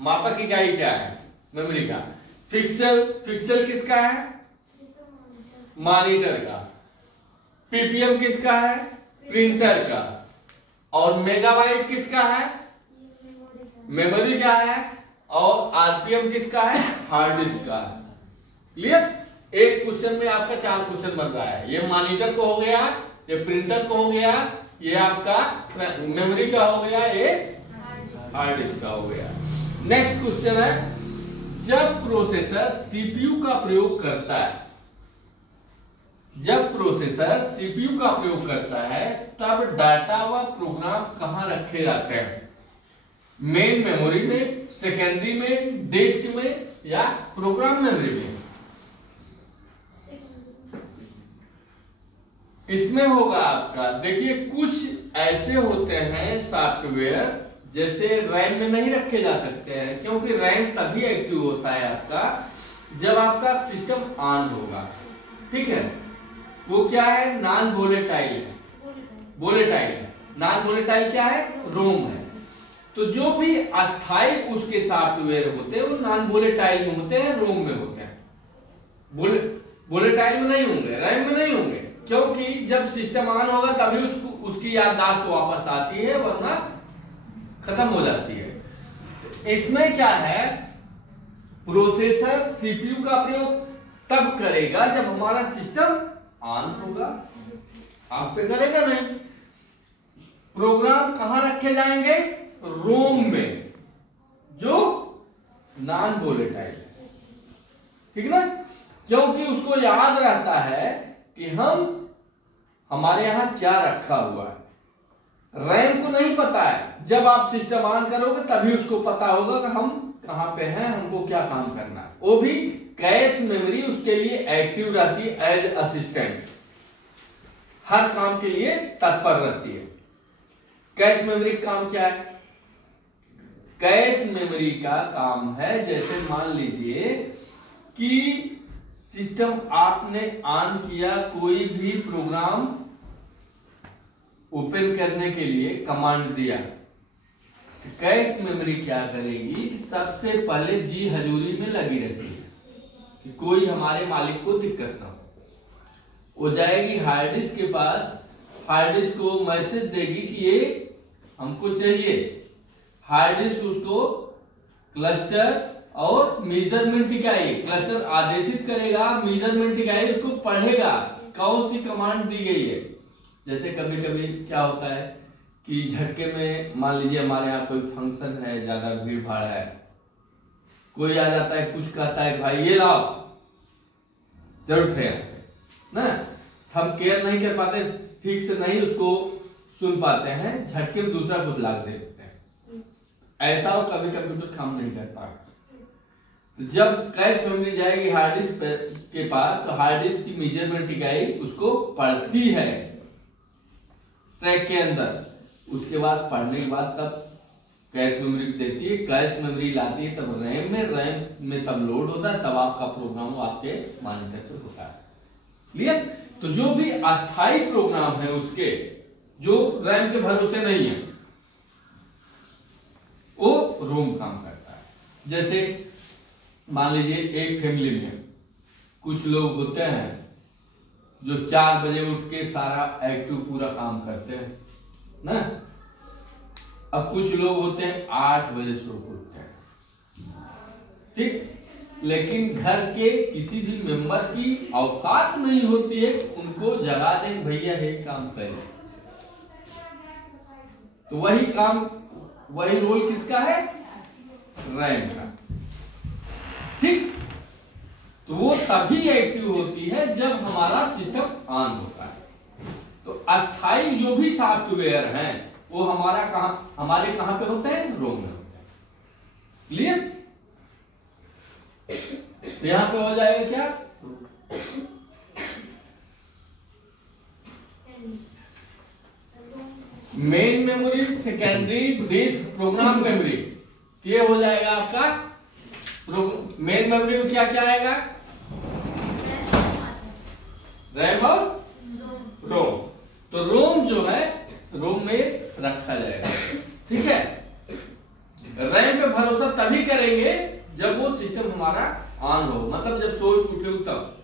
मापक इकाई क्या है? मेमोरी का। पिक्सल किसका है? मॉनिटर का। पीपीएम किसका है? प्रिंटर का। और मेगाबाइट किसका है? मेमोरी का है। और आरपीएम किसका है? हार्ड डिस्क का है। क्लियर? एक क्वेश्चन में आपका 4 क्वेश्चन बन रहा है। ये मॉनिटर को हो गया, ये प्रिंटर को हो गया, ये आपका मेमोरी का हो गया, ये हार्ड डिस्क का हो गया। नेक्स्ट क्वेश्चन है, जब प्रोसेसर सीपीयू का प्रयोग करता है, जब प्रोसेसर सीपीयू का प्रयोग करता है तब डाटा व प्रोग्राम कहां रखे जाते हैं? मेन मेमोरी में, सेकेंडरी में, डिस्क में या प्रोग्राम मेमोरी में? इसमें होगा आपका, देखिए कुछ ऐसे होते हैं सॉफ्टवेयर जैसे रैम में नहीं रखे जा सकते हैं, क्योंकि रैम तभी एक्टिव होता है आपका जब आपका सिस्टम ऑन होगा। ठीक है, वो क्या है? नॉन वोलेटाइल है। वोलेटाइल है। नॉन वोलेटाइल क्या है? रोम है। तो जो भी अस्थाई उसके सॉफ्टवेयर होते हैं वो नॉन वोलेटाइल में होते हैं, रोम में होते हैं। वोलेटाइल में नहीं होंगे, रैम में नहीं होंगे, क्योंकि जब सिस्टम ऑन होगा तभी उसकी याददाश्त वापस आती है, वरना खत्म हो जाती है। इसमें क्या है? प्रोसेसर सीपीयू का प्रयोग तब करेगा जब हमारा सिस्टम ऑन होगा, आप पे करेगा नहीं। प्रोग्राम कहां रखे जाएंगे? रोम में, जो नॉन वोलेटाइल है। ठीक ना? क्योंकि उसको याद रहता है कि हमारे यहां क्या रखा हुआ है। रैम को नहीं पता है, जब आप सिस्टम ऑन करोगे तभी उसको पता होगा कि हम कहां पे हैं, हमको क्या काम करना है। वो भी कैश मेमोरी उसके लिए एक्टिव रहती है, एज असिस्टेंट, हर काम के लिए तत्पर रहती है। कैश मेमोरी का काम क्या है? कैश मेमोरी का काम है, जैसे मान लीजिए कि सिस्टम आपने ऑन किया, कोई भी प्रोग्राम ओपन करने के लिए कमांड दिया, कैश मेमोरी क्या करेगी? सबसे पहले जी हजूरी में लगी रहती है कि कोई हमारे मालिक को दिक्कत ना हो। वो जाएगी हार्ड डिस्क के पास, हार्ड डिस्क को मैसेज देगी कि ये हमको चाहिए। हार्ड डिस्क उसको क्लस्टर और मेजरमेंट इकाई, क्लस्टर आदेशित करेगा, मेजरमेंट इकाई उसको पढ़ेगा कौन सी कमांड दी गई है। जैसे कभी कभी क्या होता है कि झटके में मान लीजिए हमारे यहाँ कोई फंक्शन है, ज्यादा भीड़ भाड़ है, कोई आ जाता है, कुछ कहता है भाई ये लाओ, जरूरत है ना, हम केयर नहीं कर पाते, ठीक से नहीं उसको सुन पाते हैं, झटके में दूसरा कुछ लाग देते हैं। ऐसा हो कभी कंप्यूटर काम नहीं करता। तो जब कैश मेमोरी जाएगी हार्ड डिस्क के पास, तो हार्ड डिस्क की मेजरमेंट इकाई उसको पढ़ती है ट्रैक के अंदर। उसके बाद पढ़ने के बाद तब कैश मेमोरी देती है, कैश मेमोरी लाती है, तब रैम में तब लोड होता है, तब आपका प्रोग्राम आपके मॉनिटर पे होता है। क्लियर? तो जो भी अस्थाई प्रोग्राम है उसके, जो रैम के भरोसे नहीं है, वो रोम काम करता है। जैसे मान लीजिए एक फैमिली में कुछ लोग होते हैं जो 4 बजे उठ के सारा एक्टिव पूरा काम करते हैं ना, अब कुछ लोग होते हैं 8 बजे सो उठते हैं। ठीक? लेकिन घर के किसी भी मेंबर की औकात नहीं होती है उनको जगा दें, भैया ये काम करें। तो वही काम, वही रोल किसका है? रैम का। ठीक? तो वो तभी एक्टिव होती है जब हमारा सिस्टम ऑन होता है। तो अस्थाई जो भी सॉफ्टवेयर हैं वो हमारे कहां पे होते हैं? रोम में होते हैं। क्लियर? तो यहां पे हो जाएगा क्या? Main memory, secondary, disk, program memory, ये हो जाएगा आपका। मेन मेमोरी में क्या क्या आएगा? रैम और रोम। तो रोम जो है रोम में रखा जाएगा। ठीक है? रैम पे भरोसा तभी करेंगे जब वो सिस्टम हमारा ऑन हो, मतलब जब सोच उठे तब।